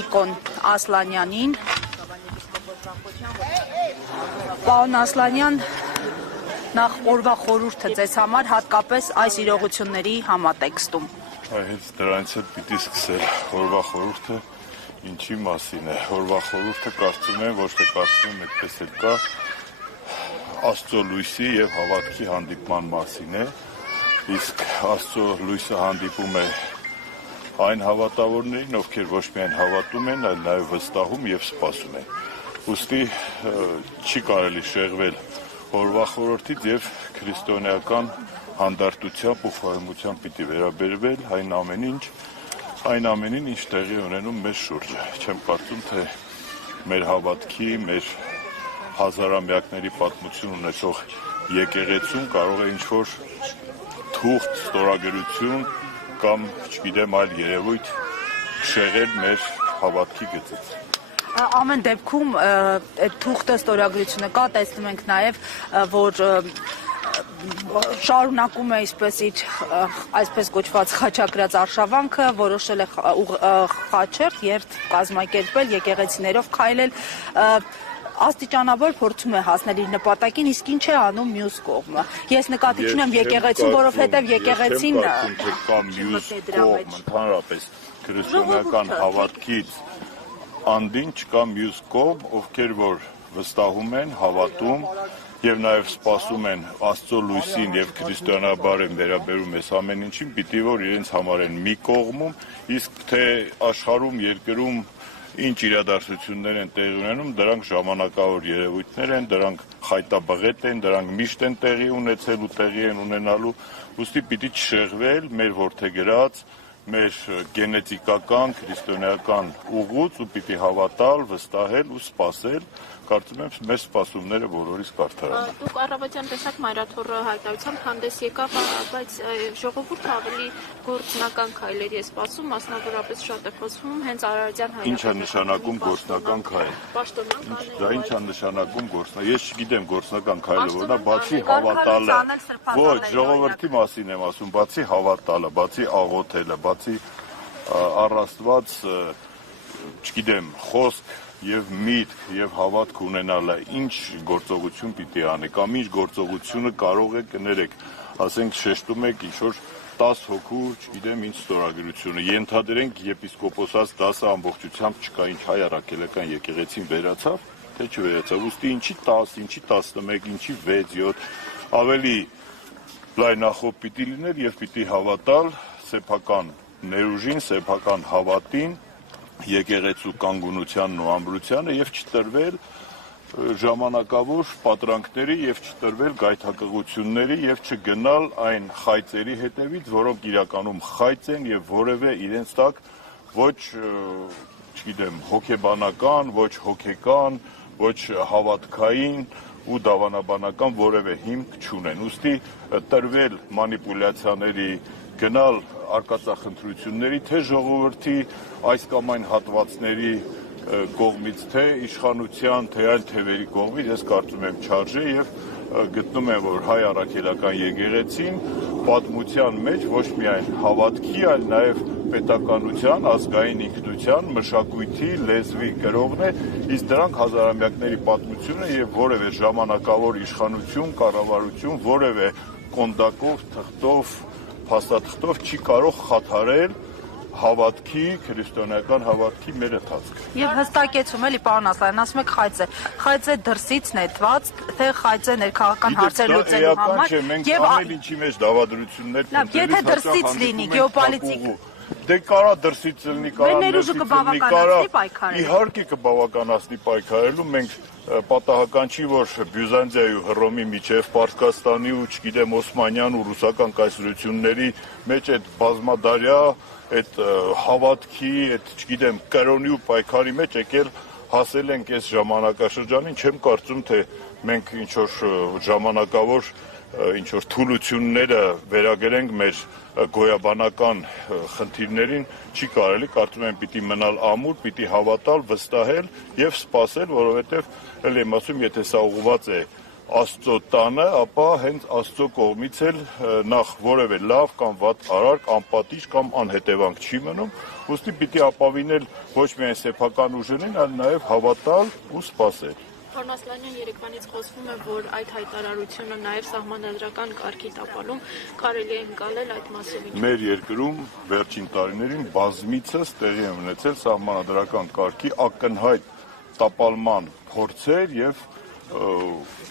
Միկոն Ասլանյանին։ Պարոն Ասլանյան, նախ օրվա խորհուրդը ձեզ համար հատկապես այս իրողությունների համատեքստում։ Հենց դրանից էլ պիտի սկսել օրվա խորհուրդը ինչի մասին է։ Օրվա խորհուրդը կարծում եմ, ոչ թե կարծում եմ, այդպես էլ կա, Աստծո լույսի եւ հավատքի հանդիպման մասին է, իսկ Աստծո լույսը հանդիպում է այն հավատավորներին, ովքեր ոչ միայն հավատում են, այլ նաեւ վստահում եւ սպասում են։ Ուստի չի կարելի շեղվել օրվա խորհրդից եւ քրիստոնեական հանդարտությամբ ու խորհրդությամբ պիտի վերաբերվել այն ամենին, ինչ տեղի ունենում մեր շուրջը։ Չեմ կարծում, թե մեր հավատքի, մեր հազարամյակների պատմություն ունեցող եկեղեցուն կարող է ինչ-որ թուղթ, ստորագրություն կամ, չգիտեմ, այլ երևույթ շեղել մեր հավատքի գծից։ Ամեն դեպքում այդ թուղթը ստորագրությունը կա, տեսնում ենք նաև, որ շարունակում է այսպես կոչված խաչակրած արշավանքը, որոշել է խաչերթ եւ կազմակերպել, եկեղեցիներով քայլել, աստիճանաբար փորձում է հասնել իր նպատակին, իսկ ինչ է անում մյուս կողմը։ Ես նկատի չունեմ եկեղեցին, որովհետեւ եկեղեցին մյուս կողմ ընդհանրապես քրիստոնեական հավատքից անդին չկա մյուս կողմ, ովքեր որ վստահում են, հավատում եւ նաեւ սպասում են Աստծո լույսին եւ քրիստոնեաբար են վերաբերում այս ամեն ինչին, պիտի որ իրենց համարեն մի կողմում, իսկ թե աշխարհում, երկրում ինչ իրադարձություններ են տեղի ունենում, դրանք ժամանակավոր երևույթներ են, դրանք խայտաբղետ են, դրանք միշտ են տեղի ունեցել ու տեղի են ունենալու, ուստի պիտի չշեղվել մեր որդեգրած մեր գենետիկական, քրիստոնեական ուղուց ու պիտի հավատալ, վստահել ու սպասել, կարծում եմ մեր սպասումները բոլորիս կարդարանան։ Դուք առավոտյան տեսակ մայրաթոռը հայտարարությամբ հանդես եկավ, բայց ժողովուրդը ավելի գործնական քայլեր է սպասում, մասնավորապես շատ է խոսվում հենց Արարատյան հայրապետական։ Ինչ է նշանակում գործնական քայլ։ Պաշտոնական։ Դա ինչ է նշանակում գործնական։ Ես չգիտեմ գործնական քայլը որն է, բացի հավատալը։ Ոչ, ժողովրդի մասին եմ ասում, բացի հավատալը, բացի աղոթելը, բացի առաստված, չգիտեմ, խոսք եւ միտք եւ հավատք ունենալը, ինչ գործողություն պիտի անի կամ ինչ գործողությունը կարող է կներեք, ասենք շեշտում եք ինչ որ 10 հոգու, չգիտեմ, ինչ ստորագրությունը, ենթադրենք եպիսկոպոսած 10-ը ամբողջությամբ չկա, ինչ հայ առաքելական եկեղեցին վերացավ, թե չվերացավ, ուստի ինչի 10, ինչի 11, ինչի 6-7, ավելի լայնախոհ պիտի լինել եւ պիտի հավատալ սեփական ներուժին, սեփական հավատին, եկեղեցու կանգունությանն ու ամրությանը եւ չտրվել ժամանակավոր պատրանքների եւ չտրվել գայթակղությունների եւ չգնալ այն խայծերի հետևից, որոնք իրականում խայծ են եւ որևէ իրենց տակ ոչ, չգիտեմ, հոգեբանական, ոչ հոգեկան, ոչ հավատքային ու դավանաբանական որևէ հիմք չունեն։ Ուստի տրվել մանիպուլյացիաների, գնալ արկածախնդրությունների, թե ժողովրդի այս կամ այն հատվածների կողմից, թե իշխանության, թե այլ թևերի կողմից, ես կարծում եմ չարժե եւ գտնում եմ, որ հայ առաքելական եկեղեցին պատմության մեջ ոչ միայն հավատքի, այլ նաեւ պետականության, ազգային ինքնության, մշակույթի, լեզվի կրողն է, իսկ դրանք հազարամյակների պատմություն է եւ որևէ ժամանակավոր իշխանություն, կառավարություն, որևէ կոնդակով, թղթով, փաստաթղթով չի կարող խաթարել հավատքի, քրիստոնեական հավատքի մեր ընթացքը։ Եվ հստակեցում էլի պարոն Ասլանյան, ասում եք խայծ է դրսից նետված, թե խայծ է ներքաղաքական հարցեր լուծելու համար։ Մենք ամեն ինչի մեջ դավադրություններ կունենանք։ Եթե դրսից լինի գեոպոլիտիկ Դե կարա դրսից լինի, կարա ներսից լինի, կարա իհարկե կբավականացնի պայքարելու, մենք պատահական չի, որ Բյուզանդիայի ու Հռոմի միջև Պարսկաստանի ու չգիտեմ Օսմանյան ու ռուսական կայսրությունների մեջ այդ բազմադարյա, այդ հավատքի, այդ չգիտեմ կրոնի ու պայքարի մեջ եկել հասել ենք այս ժամանակաշրջանին, չեմ կարծում, թե մենք ինչ-որ ժամանակավոր ինչ-որ թուլությունները վերագրենք մեր գոյաբանական խնդիրներին, չի կարելի, կարծում եմ պիտի մնալ ամուր, պիտի հավատալ, վստահել եւ սպասել, որովհետեւ ել եմ ասում, եթե սա ուղղված է Աստծո տանը, ապա հենց Աստծո կողմից էլ նախ որևէ լավ կամ վատ արարք, անպատիժ կամ անհետևանք չի մնում, ուստի պիտի ապավինել ոչ միայն սեփական ուժերին, այլ նաև հավատալ ու սպասել։ Պարոն Ասլանյան, երեկվանից խոսվում է, որ այդ հայտարարությունը նաև սահմանադրական կարգի տապալում կարելի է ընկալել այդ մասով։ Մեր երկրում վերջին տարիներին բազմիցս տեղի են ունեցել սահմանադրական կարգի ակնհայտ տապալման փորձեր եւ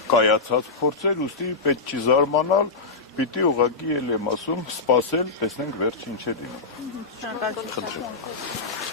կայացած փորձեր, ուստի պետք չի զարմանալ, պիտի ուղղակի ել եմ ասում, սպասել, տեսնենք վերջ ինչ է լինում։ Շնորհակալություն։